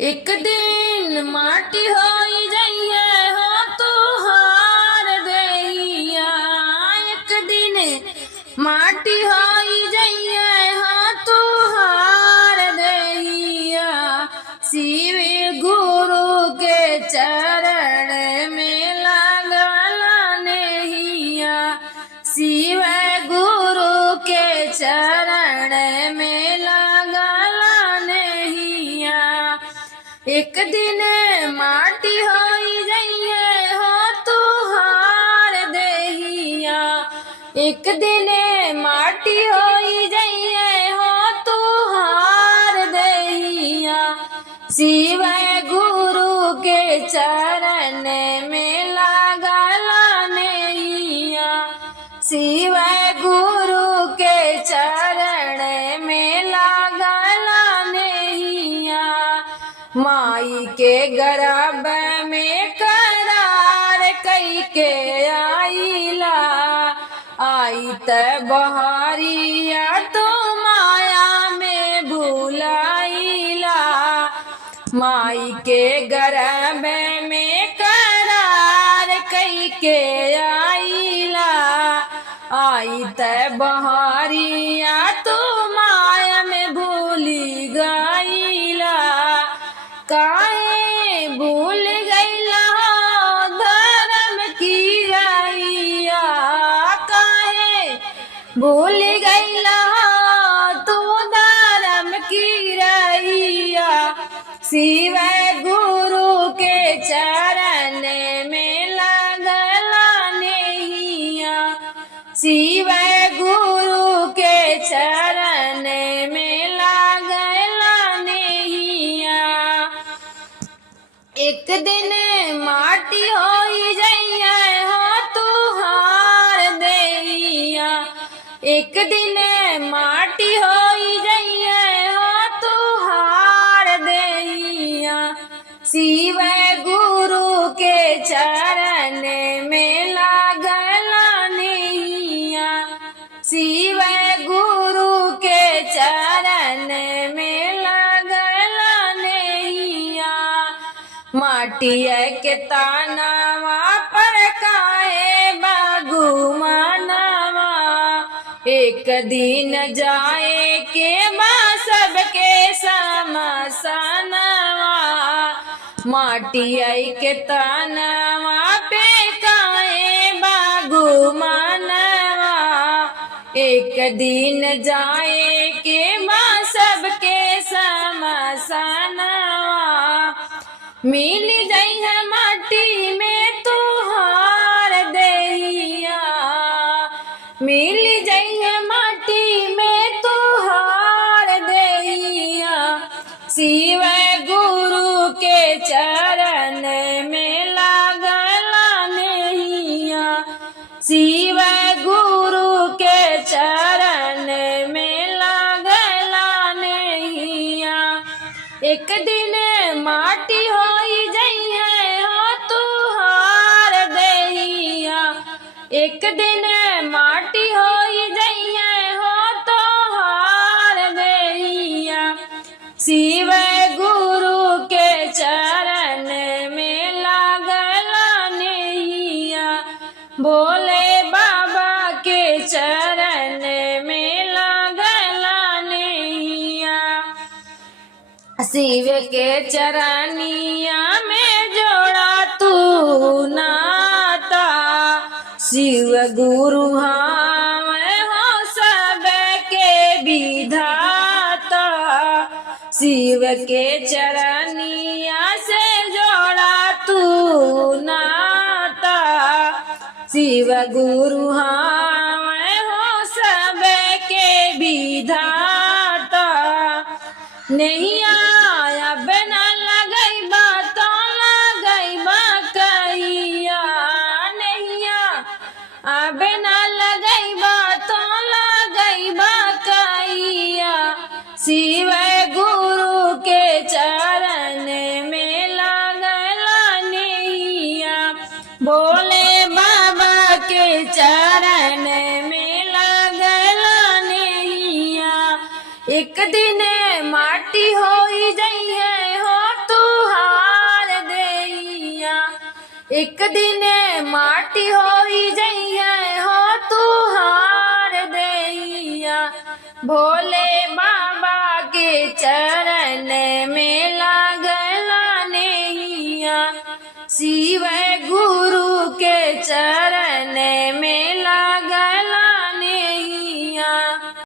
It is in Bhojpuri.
एक दिन माटी होई जाइए हो तुहार दैया। एक दिन माटी होई जाइए हो तुहार दैया। शिव गुरु के चरण में लगल नैया। शिव गुरु के चरण में लगल नैया। एक दिन माटी होई जाइए हो तुहार दैया। एक दिन माटी होई जाइए हो तुहार दैया। शिव गुरु के चरण में लागल नैया। शिव गुरु के चरण में लागल नैया। माई के गर्भ में करार कई के आईला। आई त बहरिया तो माया में भुलाइला। माई के गर्भ में करार कई के आईला। आई त बहरिया तो माया में भूली गईला। काहे भूल गईला हो धर्म की रैया। काहे भूल गईला हो तू धर्म की रैया। शिव गुरु के चरण में लगल नैया। शिव गुरु के चरण में लागल नैया। एक दिन माटी होई जाइए हो तुहार दैया। एक दिन माटी होई जाइए हो तुहार दैया। शिव गुरु के चरण में लागल नैया। शिव गुरु के चरण में लागल नैया। माटिया के तानावा पर काहे बागु मानवा। एक दिन जाए के माँ सबके समसनवा। माटिया के तानावा पे काहे बागु मानवा। एक दिन जाए के माँ सबके समसनवा। मिल जाइए माटी में तुहार दैया। मिल जाइए माटी में तुहार दैया। शिव गुरु के चरण में लागल नैया। शिव गुरु के चरण में लागल नैया। एक दिन माटी होई जाइए हो तुहार दैया। एक दिन माटी होई जाइए हो तुहार दैया। शिव गुरु के चरण में लागल नैया। भोले बाबा के चरण में लागल नैया। शिव के चरनिया में जोड़ा तू नाता। शिव गुरु हमें हो सब के विधाता। शिव के चरनिया से जोड़ा तू नाता। शिव गुरु हमें हो सब के विधाता। नहीं आया बिना लगैबा तो लगैबा कहिया। नहीं आ बिना लगैबा तो लगैबा कहिया। शिव गुरु के चरण में लागल नैया। भोले बाबा के चरण में लागल नैया। एक दिन माटी होई जाइए हो तू एक दिन माटी होई जइया हो तुहार दैया भोले बाबा के चरण में लागला नैया शिव गुरु